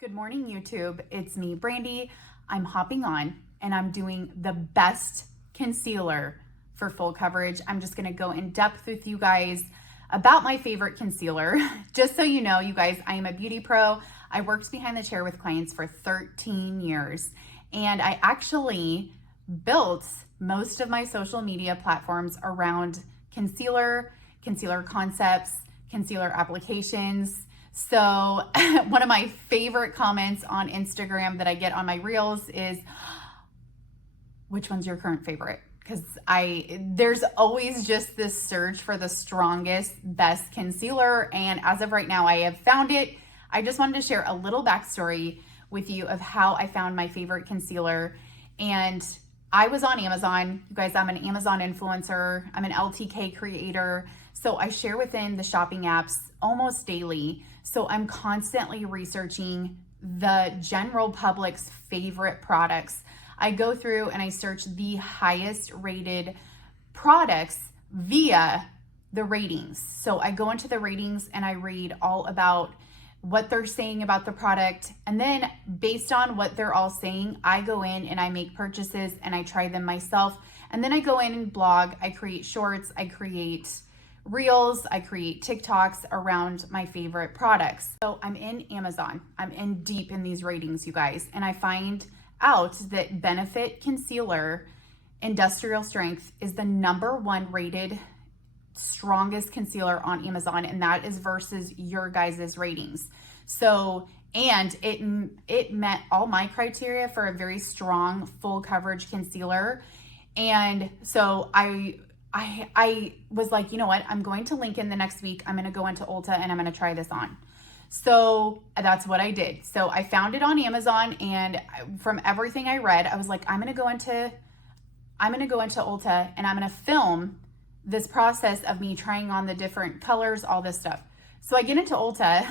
Good morning, YouTube. It's me, Brandi. I'm hopping on and I'm doing the best concealer for full coverage. I'm just gonna go in depth with you guys about my favorite concealer. Just so you know, you guys, I am a beauty pro. I worked behind the chair with clients for 13 years, and I actually built most of my social media platforms around concealer concepts, concealer applications. So one of my favorite comments on Instagram that I get on my reels is, which one's your current favorite? Because there's always just this search for the strongest, best concealer. And as of right now, I have found it. I just wanted to share a little backstory with you of how I found my favorite concealer. And I was on Amazon. You guys, I'm an Amazon influencer. I'm an LTK creator. So I share within the shopping apps almost daily. So I'm constantly researching the general public's favorite products. I go through and I search the highest rated products via the ratings. So I go into the ratings and I read all about what they're saying about the product. And then based on what they're all saying, I go in and I make purchases and I try them myself. And then I go in and blog, I create shorts, I create reels, I create TikToks around my favorite products. So I'm in Amazon, I'm in deep in these ratings, you guys, and I find out that Benefit Concealer Industrial Strength is the #1 rated strongest concealer on Amazon, and that is versus your guys' ratings. So, and it met all my criteria for a very strong full coverage concealer. And so I was like, you know what? I'm going to Lincoln the next week. I'm going to go into Ulta and I'm going to try this on. So that's what I did. So I found it on Amazon, and from everything I read, I was like, I'm going to go into Ulta and I'm going to film this process of me trying on the different colors, all this stuff. So I get into Ulta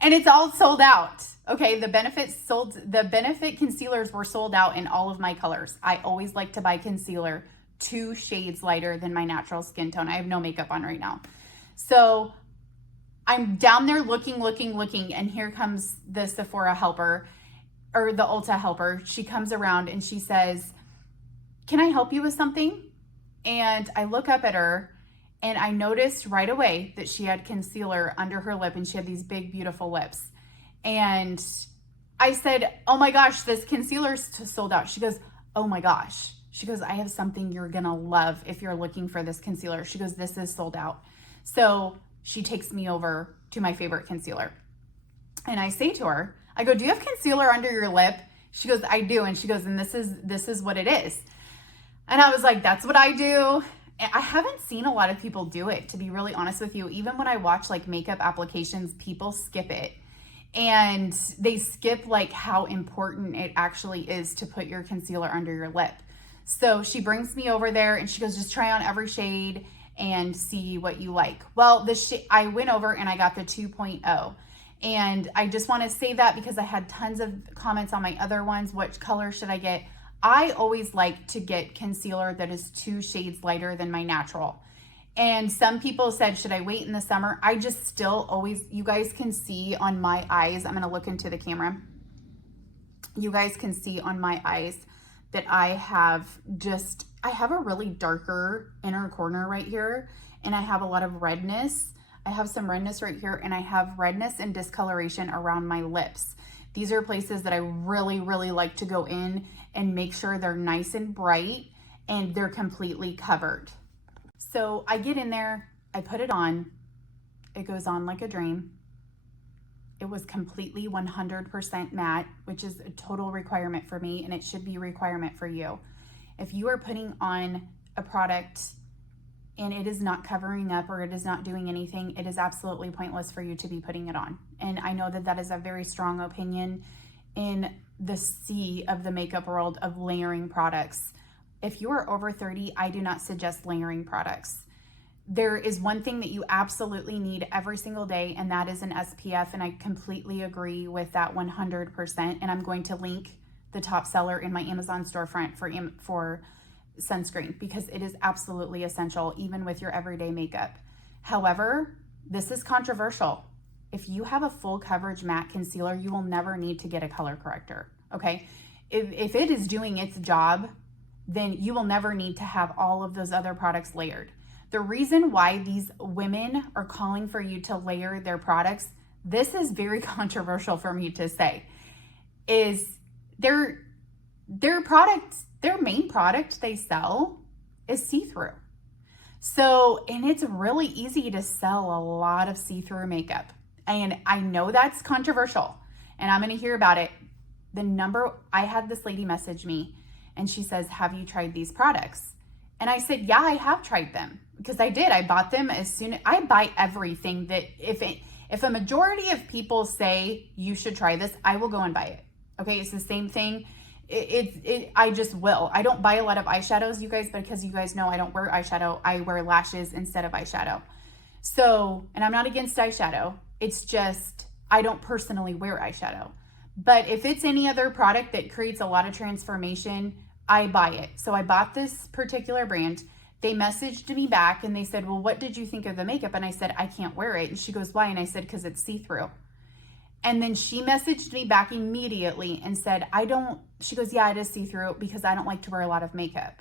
and it's all sold out. Okay, the Benefit concealers were sold out in all of my colors. I always like to buy concealer 2 shades lighter than my natural skin tone. I have no makeup on right now. So I'm down there looking, and here comes the Sephora helper, or the Ulta helper. She comes around and she says, "Can I help you with something?" And I look up at her and I noticed right away that she had concealer under her lip and she had these big, beautiful lips. And I said, "Oh my gosh, this concealer's sold out." She goes, "Oh my gosh." She goes, "I have something you're gonna love if you're looking for this concealer." She goes, "This is sold out." So she takes me over to my favorite concealer. And I say to her, I go, "Do you have concealer under your lip?" She goes, "I do." And she goes, "And this is what it is." And I was like, that's what I do. I haven't seen a lot of people do it, to be really honest with you. Even when I watch like makeup applications, people skip it. And they skip like how important it actually is to put your concealer under your lip. So she brings me over there and she goes, "Just try on every shade and see what you like." Well, I went over and I got the 2.0. And I just want to say that because I had tons of comments on my other ones. What color should I get? I always like to get concealer that is 2 shades lighter than my natural. And some people said, should I wait in the summer? I just still always, you guys can see on my eyes, I'm going to look into the camera. You guys can see on my eyes that I have a really darker inner corner right here. And I have a lot of redness. I have some redness right here, and I have redness and discoloration around my lips. These are places that I really, really like to go in and make sure they're nice and bright and they're completely covered. So I get in there, I put it on, it goes on like a dream. It was completely 100% matte, which is a total requirement for me, and it should be a requirement for you. If you are putting on a product and it is not covering up or it is not doing anything, it is absolutely pointless for you to be putting it on. And I know that that is a very strong opinion in the sea of the makeup world of layering products. If you are over 30, I do not suggest layering products. There is one thing that you absolutely need every single day, and that is an SPF, and I completely agree with that 100%. And I'm going to link the top seller in my Amazon storefront for sunscreen because it is absolutely essential even with your everyday makeup. However, this is controversial. if you have a full coverage matte concealer, you will never need to get a color corrector, okay? If it is doing its job, then you will never need to have all of those other products layered. The reason why these women are calling for you to layer their products, this is very controversial for me to say, is their products, their main product they sell is see-through. So, and it's really easy to sell a lot of see-through makeup. And I know that's controversial and I'm going to hear about it. I had this lady message me and she says, have you tried these products? And I said, yeah, I have tried them, because I did. I bought them I buy everything that if a majority of people say you should try this, I will go and buy it. Okay. It's the same thing. I just will. I don't buy a lot of eyeshadows, you guys, because you guys know I don't wear eyeshadow. I wear lashes instead of eyeshadow. So, and I'm not against eyeshadow. It's just, I don't personally wear eyeshadow. But if it's any other product that creates a lot of transformation, I buy it. So I bought this particular brand. They messaged me back and they said, well, what did you think of the makeup? And I said, I can't wear it. And she goes, why? And I said, because it's see-through. And then she messaged me back immediately and said, she goes, yeah, it is see-through because I don't like to wear a lot of makeup.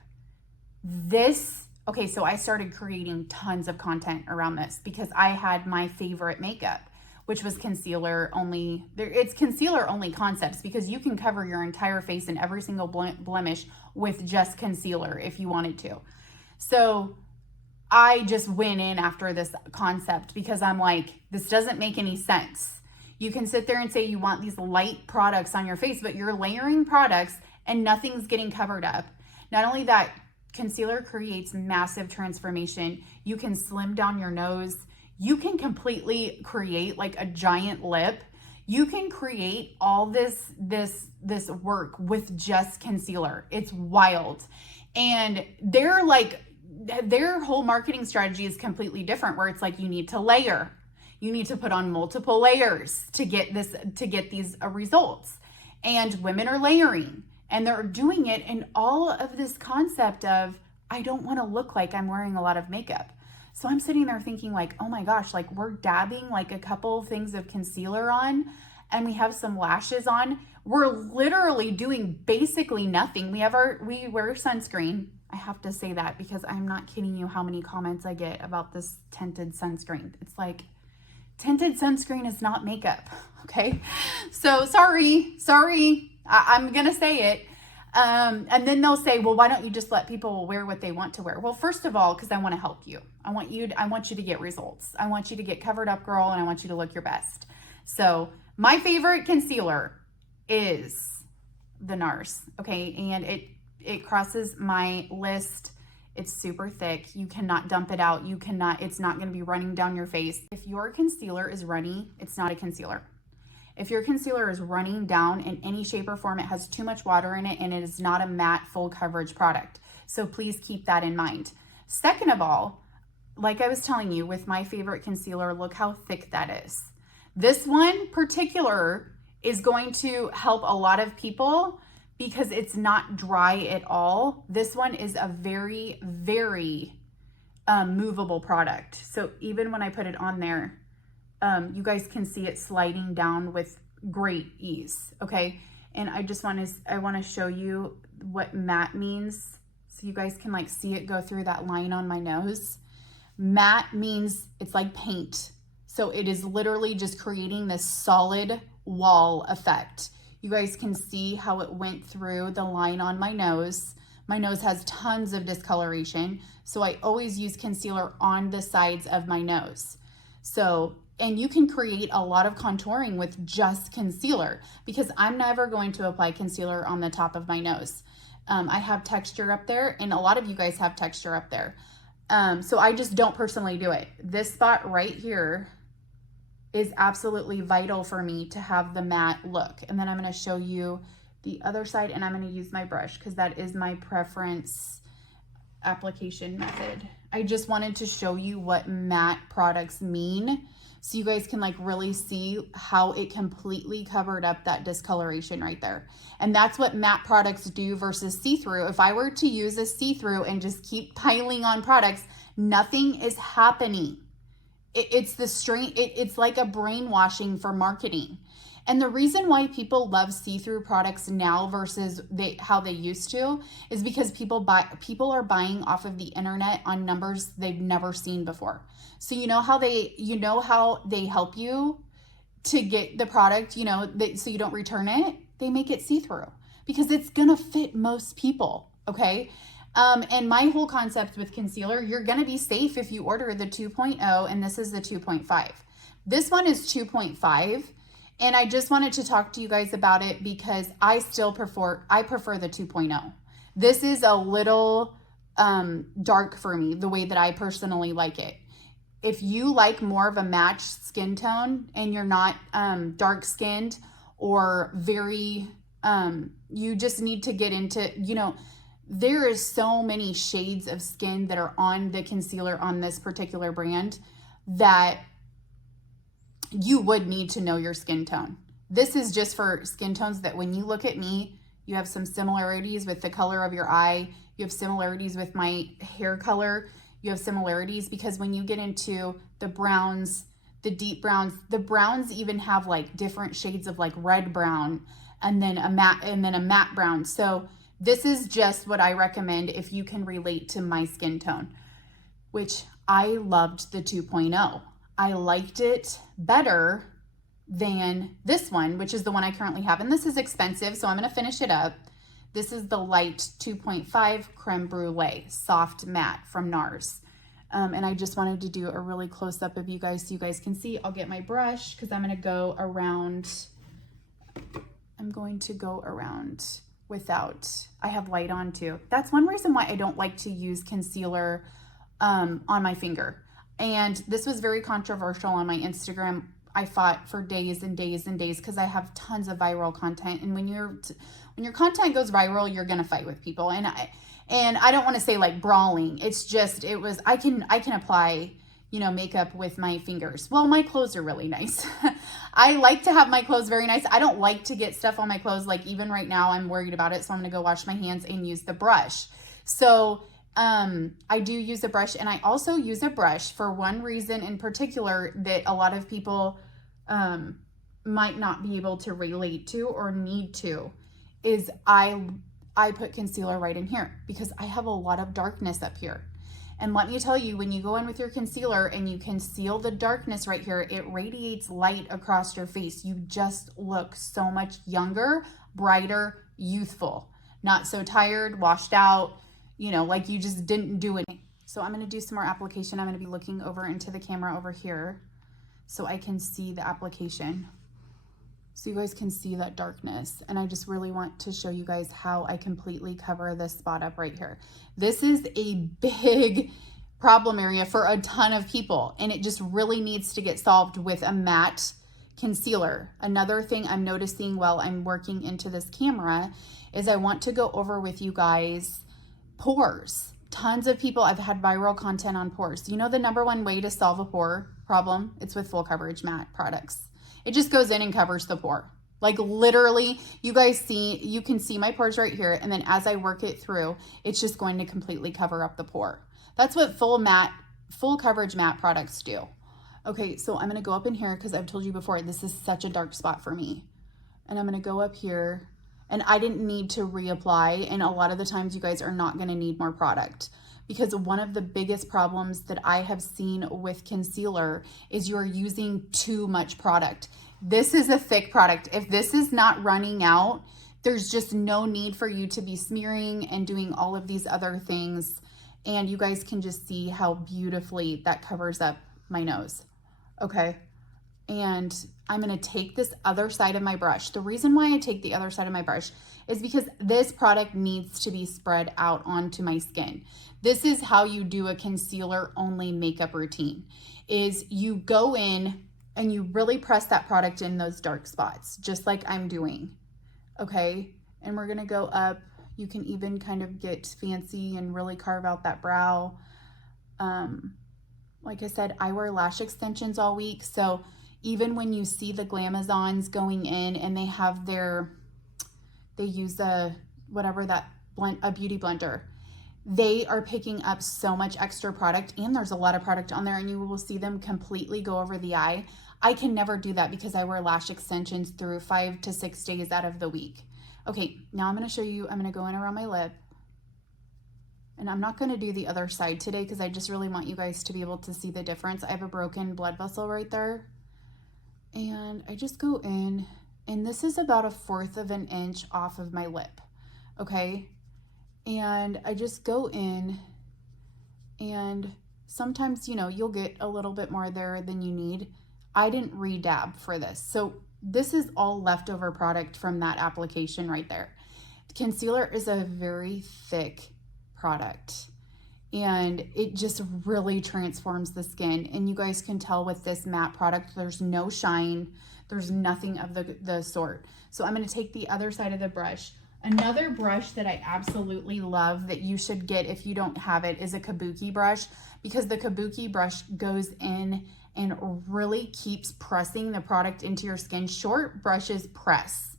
Okay, so I started creating tons of content around this because I had my favorite makeup, which was concealer only. It's concealer only concepts because you can cover your entire face and every single blemish with just concealer if you wanted to. So I just went in after this concept because I'm like, this doesn't make any sense. You can sit there and say you want these light products on your face, but you're layering products and nothing's getting covered up. Not only that, concealer creates massive transformation. You can slim down your nose. You can completely create like a giant lip. You can create all this work with just concealer. It's wild. And their whole marketing strategy is completely different, where it's like you need to layer. You need to put on multiple layers to get these results. And women are layering and they're doing it in all of this concept of, I don't want to look like I'm wearing a lot of makeup. So I'm sitting there thinking like, oh my gosh, like we're dabbing like a couple of things of concealer on and we have some lashes on. We're literally doing basically nothing. We wear sunscreen. I have to say that because I'm not kidding you how many comments I get about this tinted sunscreen. It's like, tinted sunscreen is not makeup, okay? So sorry, I'm gonna say it. And then they'll say, well, why don't you just let people wear what they want to wear? Well, first of all, because I want to help you. I want you to get results. I want you to get covered up, girl, and I want you to look your best. So my favorite concealer is the NARS, okay? And it crosses my list. It's super thick. You cannot dump it out. It's not going to be running down your face. If your concealer is runny, it's not a concealer. If your concealer is running down in any shape or form, it has too much water in it and it is not a matte full coverage product. So please keep that in mind. Second of all, like I was telling you with my favorite concealer, look how thick that is. This one particular is going to help a lot of people because it's not dry at all. This one is a very, very movable product. So even when I put it on there, you guys can see it sliding down with great ease, okay? And I want to show you what matte means so you guys can like see it go through that line on my nose. Matte means it's like paint. So it is literally just creating this solid wall effect. You guys can see how it went through the line on my nose. My nose has tons of discoloration, so I always use concealer on the sides of my nose. So, and you can create a lot of contouring with just concealer because I'm never going to apply concealer on the top of my nose. I have texture up there and a lot of you guys have texture up there. So I just don't personally do it. This spot right here is absolutely vital for me to have the matte look. And then I'm going to show you the other side and I'm going to use my brush because that is my preference application method. I just wanted to show you what matte products mean so you guys can like really see how it completely covered up that discoloration right there. And that's what matte products do versus see-through. If I were to use a see-through and just keep piling on products, nothing is happening. it's the it's like a brainwashing for marketing. And the reason why people love see-through products now versus how they used to is because people are buying off of the internet on numbers they've never seen before. So you know how they help you to get the product, so you don't return it. They make it see-through because it's gonna fit most people. Okay. And my whole concept with concealer, you're gonna be safe if you order the 2.0, and this is the 2.5. This one is 2.5. And I just wanted to talk to you guys about it because I prefer the 2.0. This is a little dark for me, the way that I personally like it. If you like more of a matched skin tone and you're not dark skinned or very, you just need to get into, there is so many shades of skin that are on the concealer on this particular brand that you would need to know your skin tone. This is just for skin tones that when you look at me, you have some similarities with the color of your eye. You have similarities with my hair color. You have similarities because when you get into the browns, the deep browns, the browns even have like different shades of like red brown and then a matte brown. So this is just what I recommend if you can relate to my skin tone, which I loved the 2.0. I liked it better than this one, which is the one I currently have. And this is expensive, so I'm going to finish it up. This is the light 2.5 Creme Brulee Soft Matte from NARS. And I just wanted to do a really close up of you guys so you guys can see. I'll get my brush because I'm going to go around. I'm going to go around without, I have light on too. That's one reason why I don't like to use concealer on my finger. And this was very controversial on my Instagram. I fought for days and days and days because I have tons of viral content. And when your content goes viral, you're gonna fight with people. And I don't want to say like brawling. It's just I can apply makeup with my fingers. Well, my clothes are really nice. I like to have my clothes very nice. I don't like to get stuff on my clothes. Like even right now, I'm worried about it, so I'm gonna go wash my hands and use the brush. So I do use a brush, and I also use a brush for one reason in particular that a lot of people might not be able to relate to or need to, is I put concealer right in here because I have a lot of darkness up here. And let me tell you, when you go in with your concealer and you conceal the darkness right here, it radiates light across your face. You just look so much younger, brighter, youthful, not so tired, washed out, like you just didn't do anything. So I'm going to do some more application. I'm going to be looking over into the camera over here so I can see the application. So you guys can see that darkness. And I just really want to show you guys how I completely cover this spot up right here. This is a big problem area for a ton of people, and it just really needs to get solved with a matte concealer. Another thing I'm noticing while I'm working into this camera is I want to go over with you guys pores. Tons of people, I've had viral content on pores. The number one way to solve a pore problem? It's with full coverage matte products. It just goes in and covers the pore. Like literally, you can see my pores right here. And then as I work it through, it's just going to completely cover up the pore. That's what full coverage matte products do. Okay, so I'm gonna go up in here because I've told you before, this is such a dark spot for me. And I'm gonna go up here. And I didn't need to reapply. And a lot of the times you guys are not going to need more product, because one of the biggest problems that I have seen with concealer is you're using too much product. This is a thick product. If this is not running out, there's just no need for you to be smearing and doing all of these other things. And you guys can just see how beautifully that covers up my nose. Okay. And I'm going to take this other side of my brush. The reason why I take the other side of my brush is because this product needs to be spread out onto my skin. This is how you do a concealer only makeup routine, is you go in and you really press that product in those dark spots, just like I'm doing. Okay. And we're going to go up. You can even kind of get fancy and really carve out that brow. Like I said, I wear lash extensions all week. So even when you see the Glamazons going in and they use a beauty blender, they are picking up so much extra product, and there's a lot of product on there, and you will see them completely go over the eye. I can never do that because I wear lash extensions through 5 to 6 days out of the week. Okay, now I'm going to show you, I'm going to go in around my lip, and I'm not going to do the other side today because I just really want you guys to be able to see the difference. I have a broken blood vessel right there, and I just go in, and this is about 1/4 of an inch off of my lip, okay? And I just go in, and sometimes, you know, you'll get a little bit more there than you need. I didn't re-dab for this. So this is all leftover product from that application right there. Concealer is a very thick product, and it just really transforms the skin. And you guys can tell with this matte product, there's no shine. There's nothing of the sort. So I'm going to take the other side of the brush. Another brush that I absolutely love that you should get if you don't have it is a kabuki brush, because the kabuki brush goes in and really keeps pressing the product into your skin. Short brushes press,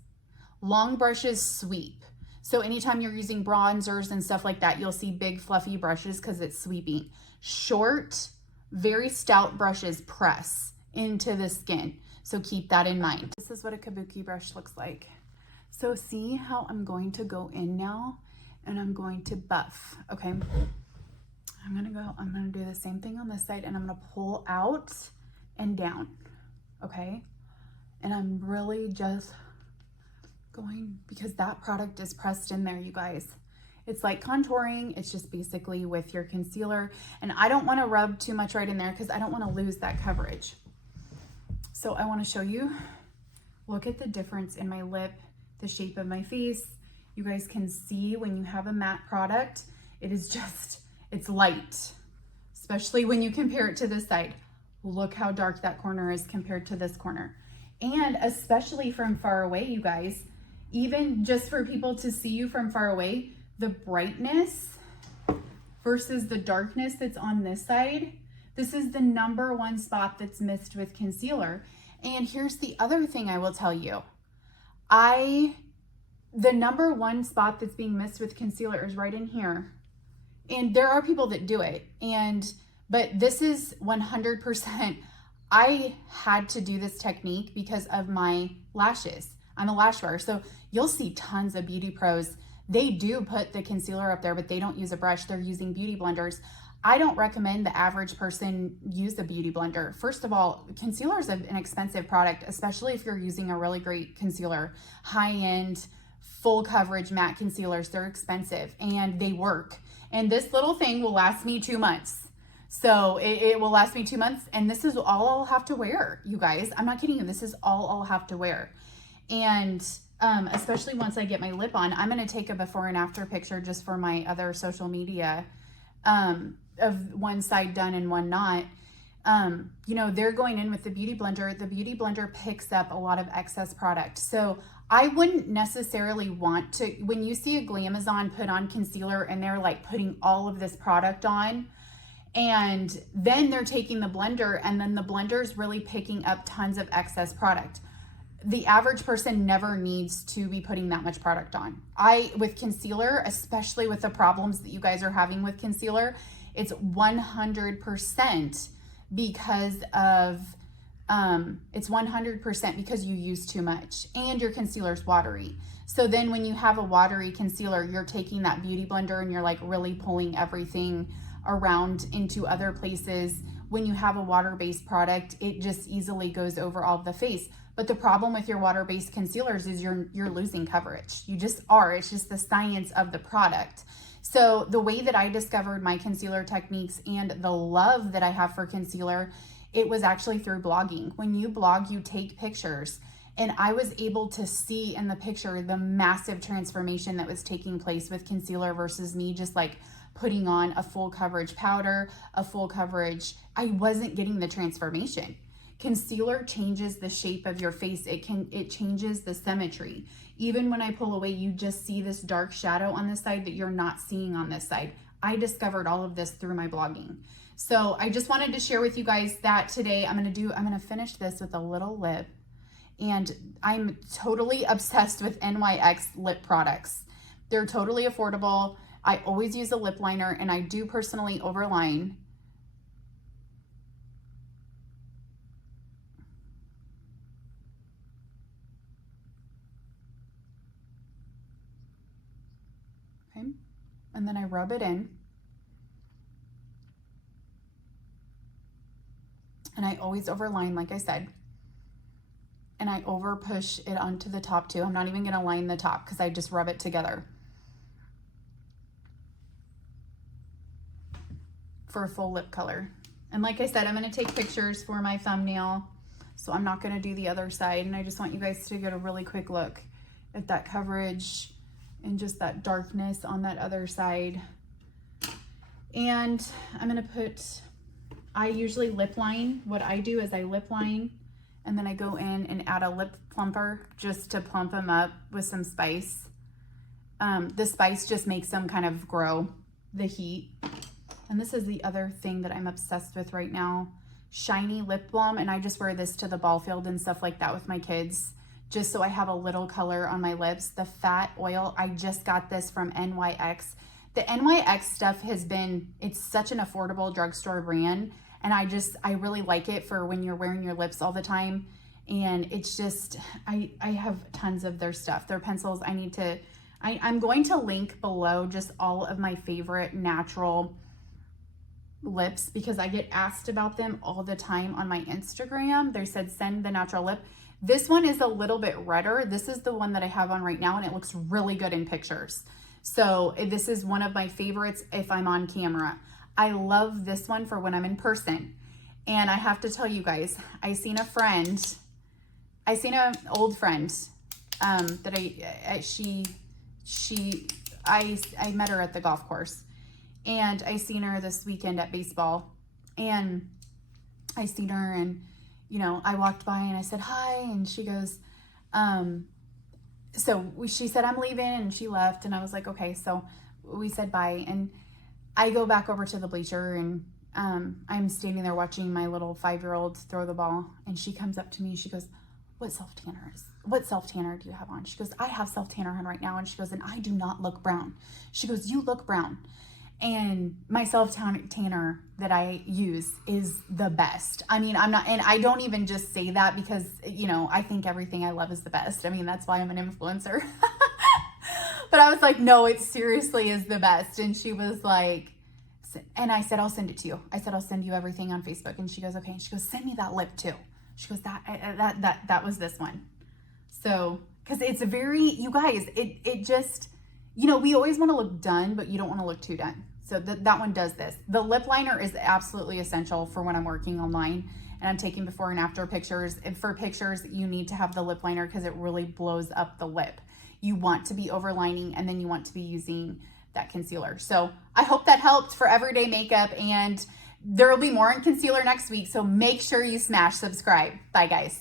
long brushes sweep. So anytime you're using bronzers and stuff like that, you'll see big fluffy brushes because it's sweeping. Short, very stout brushes press into the skin. So keep that in mind. This is what a kabuki brush looks like. So see how I'm going to go in now, and I'm going to buff, okay? I'm gonna do the same thing on this side, and I'm gonna pull out and down, okay? And I'm really just going, because that product is pressed in there, you guys. It's like contouring. It's just basically with your concealer, and I don't wanna rub too much right in there because I don't wanna lose that coverage. So I wanna show you, look at the difference in my lip, the shape of my face. You guys can see when you have a matte product, it is just, it's light, especially when you compare it to this side. Look how dark that corner is compared to this corner. And especially from far away, you guys, even just for people to see you from far away, the brightness versus the darkness that's on this side, this is the #1 spot that's missed with concealer. And here's the other thing I will tell you. The #1 spot that's being missed with concealer is right in here. And there are people that do it. But this is 100%. I had to do this technique because of my lashes. I'm a lash wearer. So you'll see tons of beauty pros. They do put the concealer up there, but they don't use a brush. They're using beauty blenders. I don't recommend the average person use a beauty blender. First of all, concealer is an expensive product, especially if you're using a really great concealer. High-end, full coverage matte concealers, they're expensive and they work. And this little thing will last me 2 months. So it will last me 2 months, and this is all I'll have to wear, you guys. I'm not kidding you. This is all I'll have to wear. And especially once I get my lip on, I'm going to take a before and after picture just for my other social media, of one side done and one not. You know, they're going in with the beauty blender. The beauty blender picks up a lot of excess product. So I wouldn't necessarily want to, when you see a Glamazon put on concealer and they're like putting all of this product on, and then they're taking the blender, and then the blender is really picking up tons of excess product. The average person never needs to be putting that much product on. With concealer, especially with the problems that you guys are having with concealer, it's 100% because of, it's 100% because you use too much and your concealer's watery. So then when you have a watery concealer, you're taking that beauty blender and you're like really pulling everything around into other places. When you have a water-based product, it just easily goes over all of the face. But the problem with your water-based concealers is you're losing coverage. You just are. It's just the science of the product. So the way that I discovered my concealer techniques and the love that I have for concealer, it was actually through blogging. When you blog, you take pictures. And I was able to see in the picture the massive transformation that was taking place with concealer versus me just like putting on a full coverage powder, a full coverage. I wasn't getting the transformation. Concealer changes the shape of your face. It changes the symmetry. Even when I pull away, you just see this dark shadow on this side that you're not seeing on this side. I discovered all of this through my blogging. So I just wanted to share with you guys that today. I'm gonna finish this with a little lip, and I'm totally obsessed with NYX lip products. They're totally affordable. I always use a lip liner, and I do personally overline. Okay, and then I rub it in. And I always overline, like I said. And I over push it onto the top too. I'm not even gonna line the top because I just rub it together for a full lip color. And like I said, I'm gonna take pictures for my thumbnail, so I'm not gonna do the other side. And I just want you guys to get a really quick look at that coverage and just that darkness on that other side. And I'm gonna put, I usually lip line. What I do is I lip line, and then I go in and add a lip plumper just to plump them up with some spice. The spice just makes them kind of grow the heat. And this is the other thing that I'm obsessed with right now, shiny lip balm. And I just wear this to the ball field and stuff like that with my kids, just so I have a little color on my lips. The fat oil, I just got this from NYX. The NYX stuff has been, it's such an affordable drugstore brand. And I really like it for when you're wearing your lips all the time. And it's just, I have tons of their stuff. Their pencils, I'm going to link below just all of my favorite natural lips, because I get asked about them all the time on my Instagram. They said, send the natural lip. This one is a little bit redder. This is the one that I have on right now, and it looks really good in pictures. So this is one of my favorites if I'm on camera. I love this one for when I'm in person. And I have to tell you guys, I seen an old friend that I met her at the golf course. And I seen her this weekend at baseball. And I seen her, and, you know, I walked by and I said, hi. And she goes, she said, I'm leaving, and she left. And I was like, okay. So we said bye. And I go back over to the bleacher, and I'm standing there watching my little 5-year-old throw the ball. And she comes up to me. She goes, what self-tanner do you have on? She goes, I have self-tanner on right now. And she goes, and I do not look brown. She goes, you look brown. And my self-tanner that I use is the best. I mean, and I don't even just say that because, you know, I think everything I love is the best. I mean, that's why I'm an influencer. But I was like, no, it seriously is the best. And she was like, and I said, I'll send it to you. I said, I'll send you everything on Facebook. And she goes, okay. And she goes, send me that lip too. She goes, that was this one. So, cause it's you guys, it just, you know, we always want to look done, but you don't want to look too done. So that one does this. The lip liner is absolutely essential for when I'm working online and I'm taking before and after pictures. And for pictures, you need to have the lip liner because it really blows up the lip. You want to be overlining, and then you want to be using that concealer. So I hope that helped for everyday makeup, and there will be more in concealer next week. So make sure you smash subscribe. Bye guys.